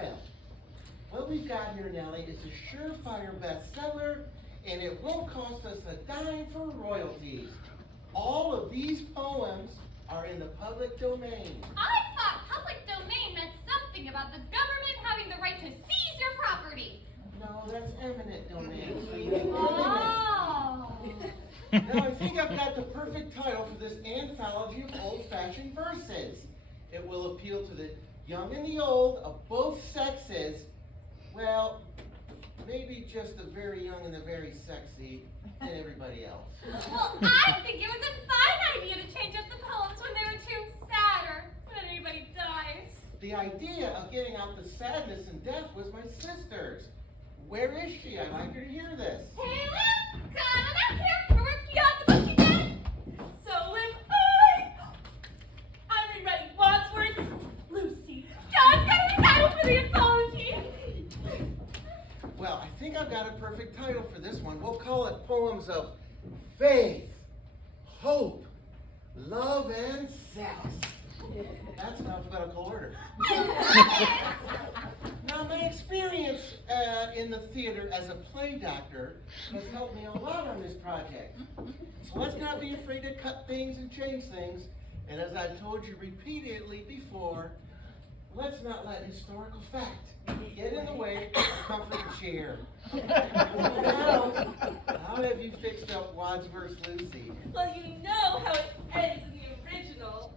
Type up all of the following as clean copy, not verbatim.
Well, what we've got here, Nellie, is a surefire bestseller, and it won't cost us a dime for royalties. All of these poems are in the public domain. I thought public domain meant something about the government having the right to seize your property. No, that's eminent domain, sweetie. Oh. Now, I think I've got the perfect title for this anthology of old-fashioned verses. It will appeal to the young and the old of both sexes. Well, maybe just the very young and the very sexy and everybody else. Well, I think it was a fine idea to change up the poems when they were too sad or when anybody dies. The idea of getting out the sadness and death was my sister's. Where is she? I'd like her to hear this. Taylor, come on up here. We're working on the book again. So am I. I'm rewriting Wadsworth's Lucy. John's got a title for the anthology. Well, I think I've got a perfect title for this one. We'll call it Poems of Faith, Hope, Love, and Sex. That's in alphabetical order. Now, my experience in the theater as a play doctor has helped me a lot on this project. So let's not be afraid to cut things and change things. And as I've told you repeatedly before, let's not let historical fact get in the way of the comfort chair. Now, how have you fixed up Wadsworth's Lucy? Well, you know how it ends in the original.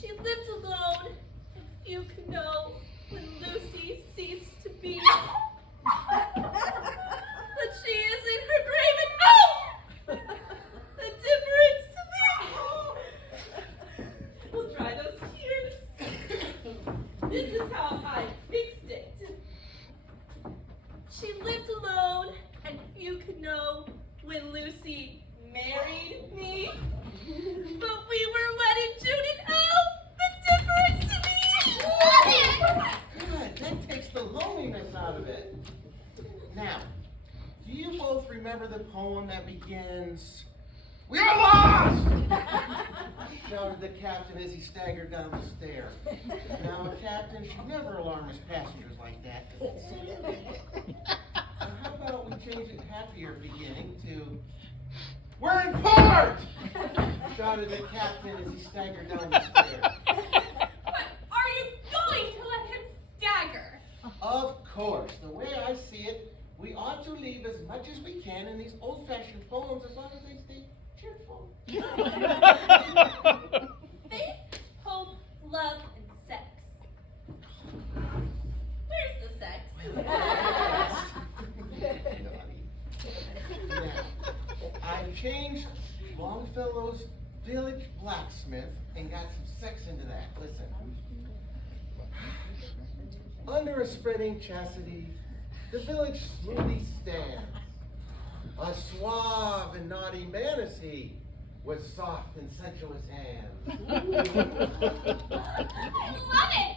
She lived alone, and few could know when Lucy ceased to be. But she is in her grave, and oh! The difference to me! We'll dry those tears. This is how I fixed it. She lived alone, and few could know when Lucy married me. But we were wed in June, and oh, the difference to me! Love it! Good, that takes the loneliness out of it. Now, do you both remember the poem that begins, "We are lost!" shouted the captain as he staggered down the stair. Now, a captain should never alarm his passengers like that. Now, how about we change it happier beginning to, "We're in port!" shouted the captain as he staggered down the stair. But are you going to let him stagger? Of course, the way I see it, we ought to leave as much as we can in these old-fashioned poems as long as they stay cheerful. Faith, hope, love, and sex. Where's the sex? Now, I've changed Longfellow's Village Blacksmith and got some sex into that. Listen. Under a spreading chastity, the village smoothly stands. A suave and naughty man is he, with soft and sensuous hands. I love it!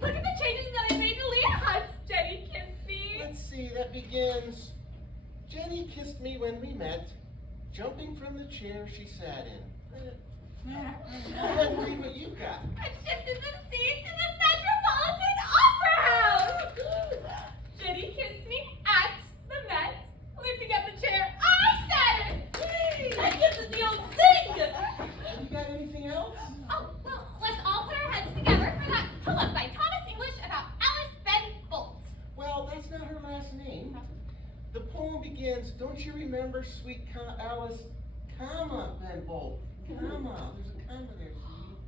Look at the changes that I made to Leonhardt's Jenny Kissed Me. Let's see, that begins, "Jenny kissed me when we met, jumping from the chair she sat in." Go ahead and read what you've got. I shifted the scene to the Metropolitan Opera House. Jenny kissed me at the Met, lifting up the chair. I sat in. I guess it's the old thing! Have you got anything else? Oh, well, let's all put our heads together for that poem by Thomas English about Alice Ben Bolt. Well, that's not her last name. The poem begins, "Don't you remember sweet Alice, comma, Ben Bolt, comma." There's a comma there,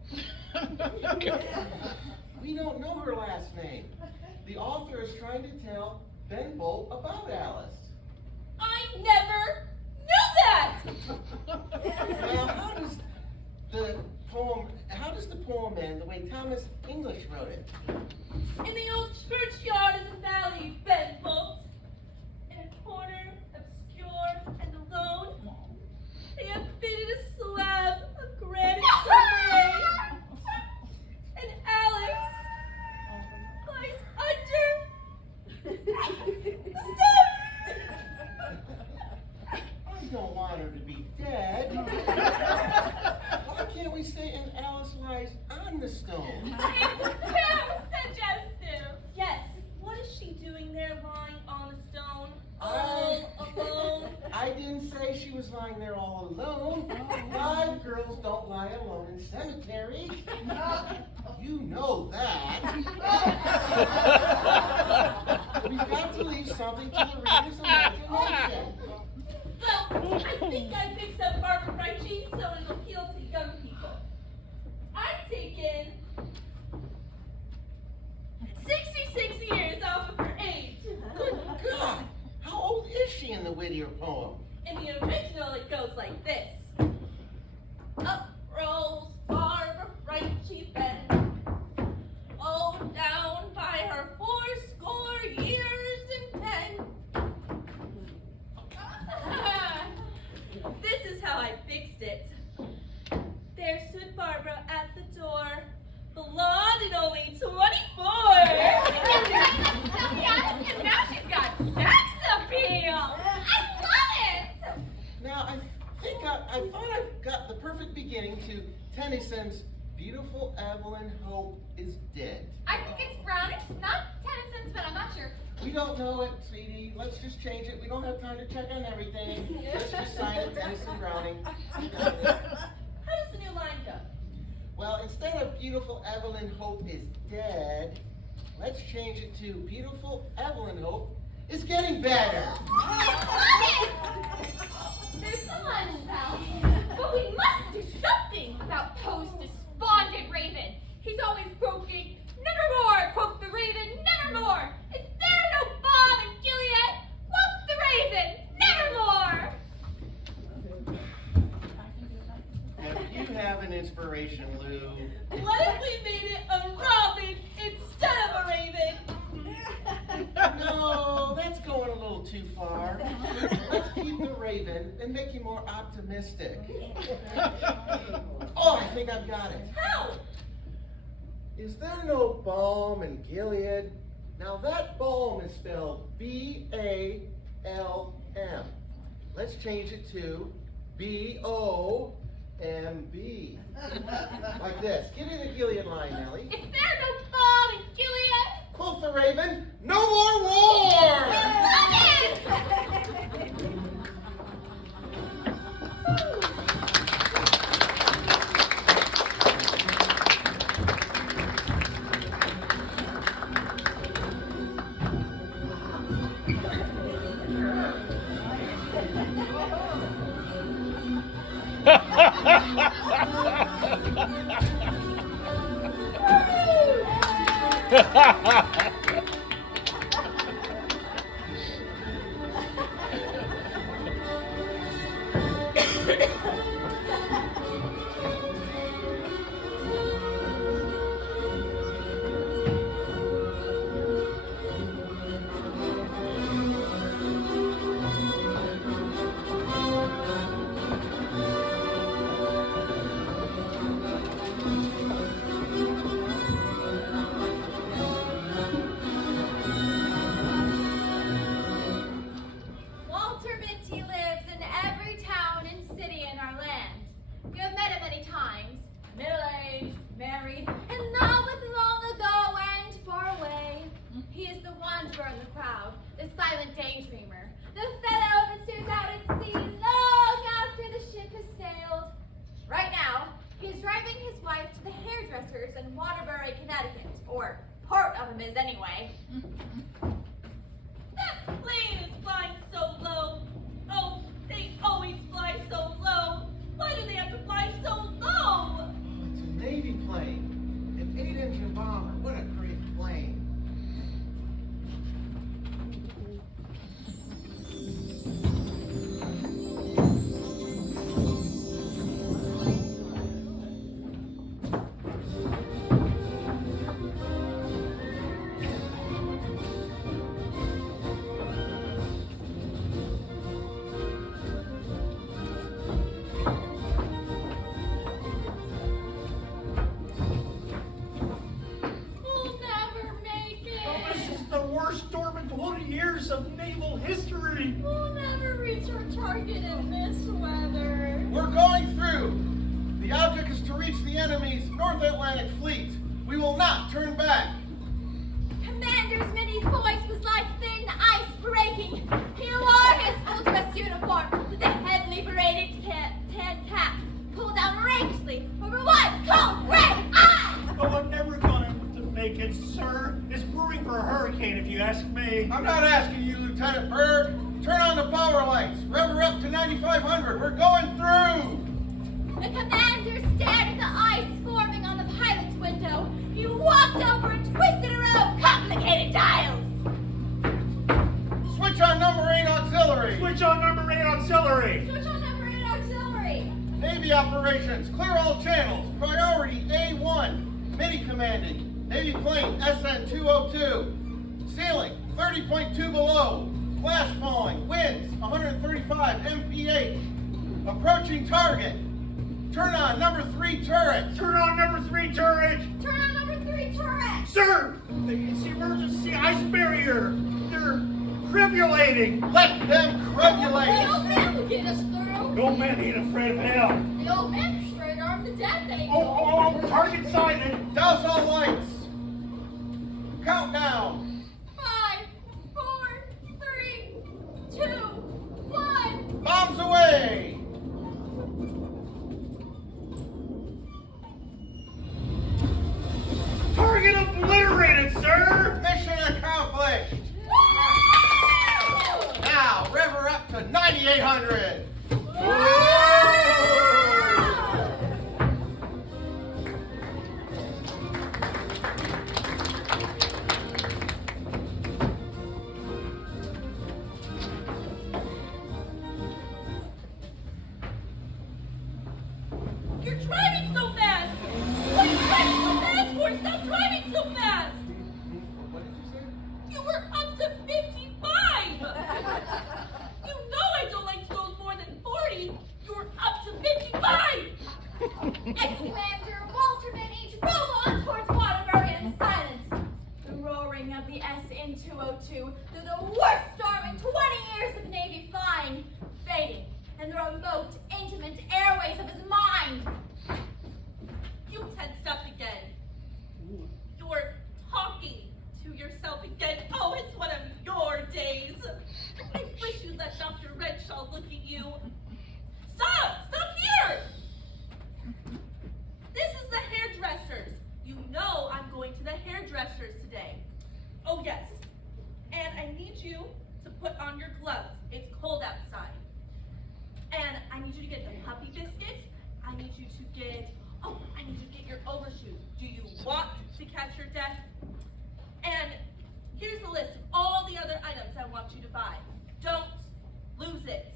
sweetie. We don't know her last name. The author is trying to tell Ben Bolt about Alice. I never knew that! Now, how does the poem end the way Thomas English wrote it? In the old churchyard in the valley, Ben Bolt, in a corner, obscure and alone, they have fitted a slab of granite survey, and Alice lies under the stone. I don't want her to be dead. Why can't we say, "And Alice lies on the stone"? Too, said battles don't lie alone in cemeteries. You know that. We've got to leave something to the reader's imagination. Well, I think I fixed up Barbara Frenchie so it'll appeal to young people. I'm taking 66 years off of her age. Good God! How old is she in the Whittier poem? In the original, it goes like this. Up rolls Barbara Frenchie Ben, oh, down by her 80 years and 10. This is how I fixed it. There stood Barbara at the door, blonde and only 24. And now she's got sex appeal. I love it. Now, I thought I've got the perfect beginning to Tennyson's Beautiful Evelyn Hope is Dead. I think it's Browning, not Tennyson's, but I'm not sure. We don't know it, sweetie. Let's just change it. We don't have time to check on everything. Let's just sign it, Tennyson Browning. How does the new line go? Well, instead of Beautiful Evelyn Hope is Dead, let's change it to Beautiful Evelyn Hope is Getting Better. There's the lunch bell. But we must do something about Poe's despondent Raven. He's always croaking, nevermore, quoth the Raven, nevermore. Is there no balm in Gilead? Quoth the Raven, nevermore. And you have an inspiration, Lou. What if we made it a robin instead of a raven? No, that's going a little too far. Let's keep the Raven and make you more optimistic. Oh, I think I've got it. How? Is there no balm in Gilead? Now that balm is spelled B-A-L-M. Let's change it to B-O-M-B. Like this. Give me the Gilead line, Nellie. Is there no balm in Gilead? Quoth the Raven, no more war! Walter Mitty lives in every town and city in our land. You have met him many times, middle-aged, married, and not with long ago and far away. He is the wanderer in the crowd, the silent daydreamer, the fellow that stares out at sea long after the ship has sailed. Right now, he is driving his wife to the hairdressers in Waterbury, Connecticut, or part of him is anyway. That plane is flying so low. Oh, they always fly so low. Why do they have to fly so low? It's a Navy plane, an 8-engine bomber. What a great plane. We'll never make Oh, this it. is the worst storm in 20 years of naval history. We'll never reach our target in this weather. We're going through. The object is to reach the enemy's North Atlantic fleet. We will not turn back. Commander Smitty's voice was like thin ice breaking. He wore his full dress uniform with a heavily braided tan cap, pulled down raked engine, sir, is brewing for a hurricane, if you ask me. I'm not asking you, Lieutenant Berg. Turn on the power lights. Rev her up to 9,500. We're going through. The commander stared at the ice forming on the pilot's window. He walked over and twisted around complicated dials. Switch on number 8 auxiliary. Switch on number 8 auxiliary. Switch on number 8 auxiliary. Navy operations. Clear all channels. Priority A1. MIDI commanding. Navy plane SN-202. Ceiling 30.2 below. Flash falling. Winds 135 mph. Approaching target. Turn on number 3 turret. Turn on number 3 turret. Turn on number 3 turret. Sir, it's the emergency ice barrier. They're crevulating. Let them The crevulate. old man will get us through. The old man ain't afraid of hell. The old man straight armed to death, ain't he? Oh, target sighted. Douse all lights. Countdown. 5, 4, 3, 2, 1. Bombs away. Target obliterated, sir. Mission accomplished. Now, rev her up to 9,800. You're driving so fast! What are you driving so fast for? Stop driving so fast! What did you say? You were up to 55! You know I don't like to go more than 40! You were up to 55! Ex-Commander Walter Manage roll on towards Waterbury in silence. The roaring of the SN-202 through the worst storm in 20 years of Navy flying, fading in the remote, intimate airways of his mind. You tensed up again. You're talking to yourself again. Oh, it's one of your days. I wish you'd let Dr. Renshaw look at you. Stop! Stop here! This is the hairdressers. You know I'm going to the hairdressers today. Oh, yes. And I need you to put on your gloves. It's cold outside. And I need you to get the puppy biscuits. I need you to get, I need you to get your overshoes. Do you want to catch your death? And here's the list of all the other items I want you to buy. Don't lose it.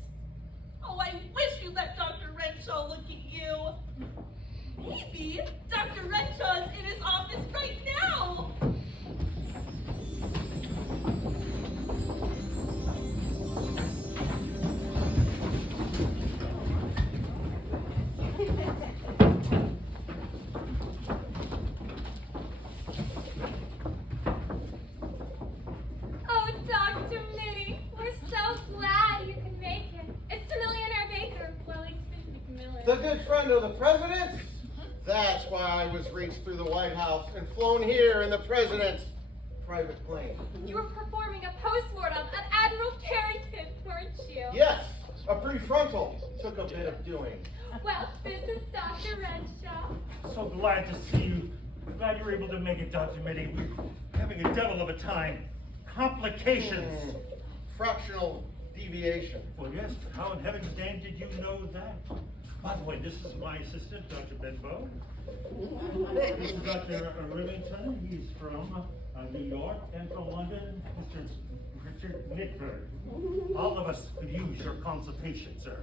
Oh, I wish you let Dr. Renshaw look at you. Maybe Dr. Renshaw is in his office right now. Oh, Dr. Mitty, we're so glad you could make it. It's the Millionaire Baker. Well, he's been to Camilla. The good friend of the president's? That's why I was reached through the White House and flown here in the president's private plane. You were performing a postmortem on Admiral Carrington, weren't you? Yes, a prefrontal took a bit of doing. Well, this is Dr. Renshaw. So glad to see you. Glad you were able to make it, Dr. Mitty. We're having a devil of a time. Complications. Fractional deviation. Well, yes, how in heaven's name did you know that? By the way, this is my assistant, Dr. Benbow. This is Dr. Rivington. He's from New York, and from London, Mr. Richard Mitford. All of us could use your consultation, sir.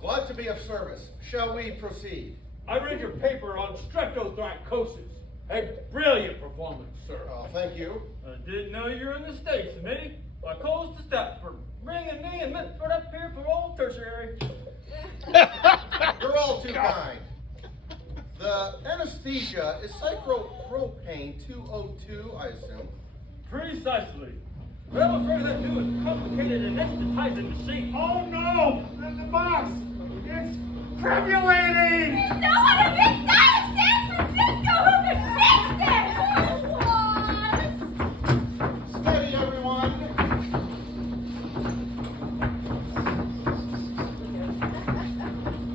Glad to be of service. Shall we proceed? I read your paper on streptothoracosis. A brilliant performance, sir. Thank you. I didn't know you were in the States, Mitty. I closed the step for bringing me and Mitford up here for old tertiary. You're all too kind. The anesthesia is cyclopropane 202, I assume. Precisely. But I'm afraid that new and complicated anesthetizing machine. Oh no! The box! It's crevulating! There's no one on this side of San Francisco who can fix it! Steady, everyone.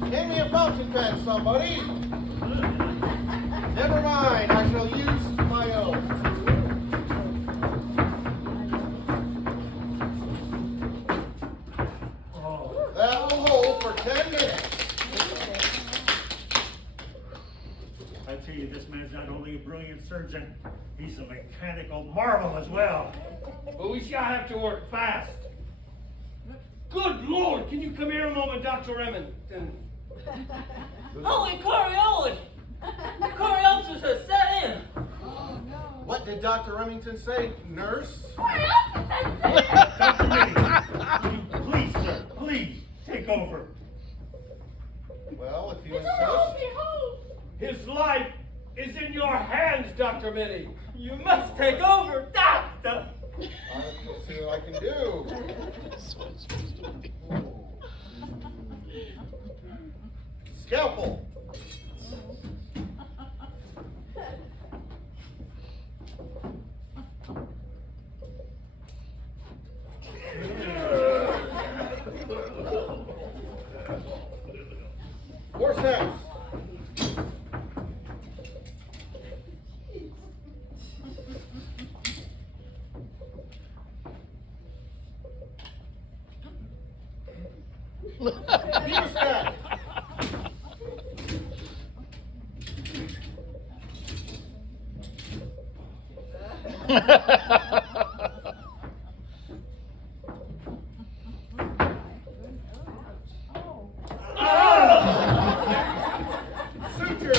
Give me a fountain pen, somebody. Never mind, I shall use my own. mechanical marvel as well. But we shall have to work fast. Good Lord, can you come here a moment, Dr. Remington? Holy Coriolis! Coriolis has set in. What did Dr. Remington say, nurse? Dr. Mitty, will you please, sir, please take over. Well, if you It's insist. almost me home. His life is in your hands, Dr. Mitty. You must take over, Doctor. I'll see what I can do. Ooh. Scalpel. Forceps. Hemostat. Suture.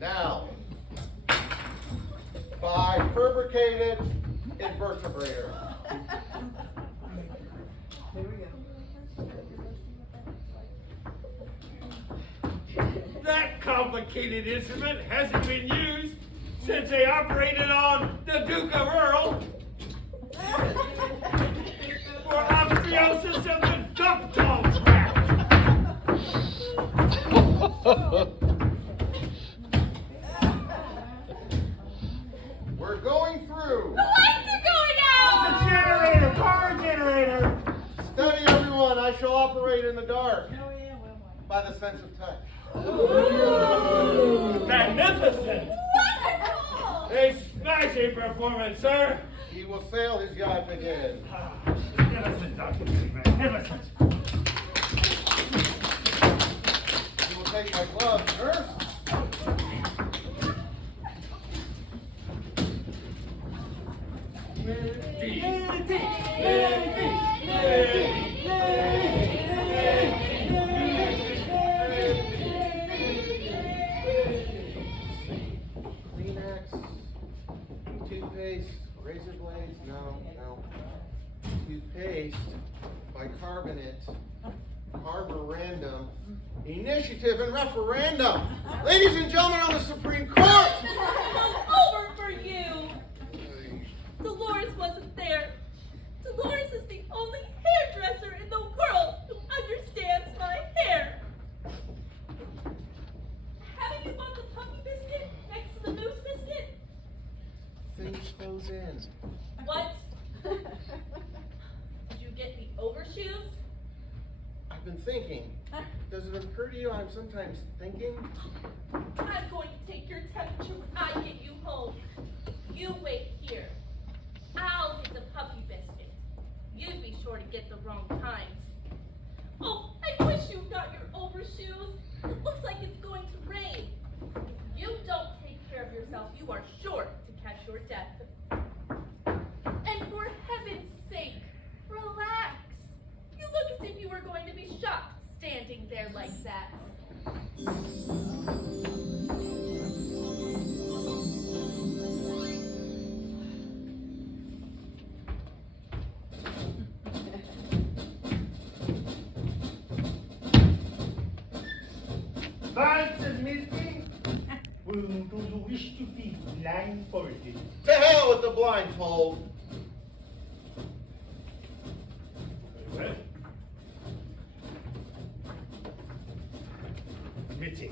Now, bifurcated invertebrator. That complicated instrument hasn't been used since they operated on the Duke of Earl for obsteosis of the ductal tract. We're going through. The lights are going out. The generator, power generator. Study everyone, I shall operate in the dark. By the sense of touch. Magnificent! Wonderful. A smashing performance, sir! He will sail his yacht again. Magnificent, Dr. Mitty, magnificent. He will take my gloves, nurse. Kleenex, toothpaste, razor blades, no. Toothpaste, bicarbonate, carborundum, initiative and referendum. Ladies and gentlemen on the Supreme Court! Over for you. Dolores wasn't there. Dolores is the only hairdresser in the world who understands my hair. Haven't you bought the puppy biscuit next to the moose biscuit? Things close in. What? Did you get the overshoes? I've been thinking. Does it occur to you I'm sometimes thinking? I'm going to take your temperature when I get you home. You wait here. I'll get the puppy biscuit. You'd be sure to get the wrong kinds. Oh, I wish you got your overshoes. It looks like it's going to rain. If you don't take care of yourself, you are sure to catch your death. And for heaven's sake, relax. You look as if you were going to be shot standing there like that. Mr. Mitty, do you wish to be blindfolded? To hell with the blindfold. Very well. Mitty,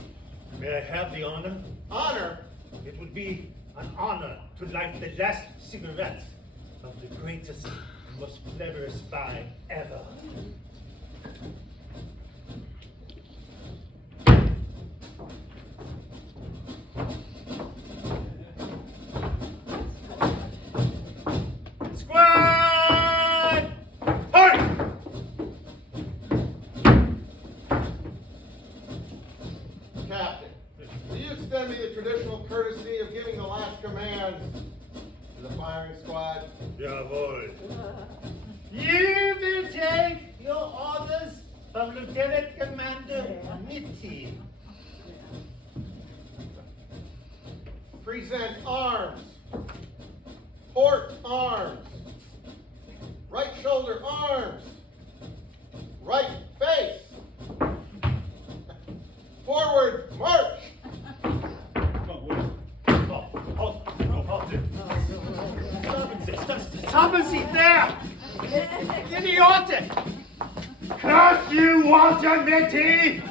may I have the honor? Honor. It would be an honor to light the last cigarette of the greatest, most clever spy ever. extend me the traditional courtesy of giving the last commands to the firing squad. Jawohl. You will take your orders from Lieutenant Commander Nitti. Present arms. Port arms. Right shoulder arms. Right face. Forward march. Stoppen Sie der! Idioten! Curse you, Walter Mitty!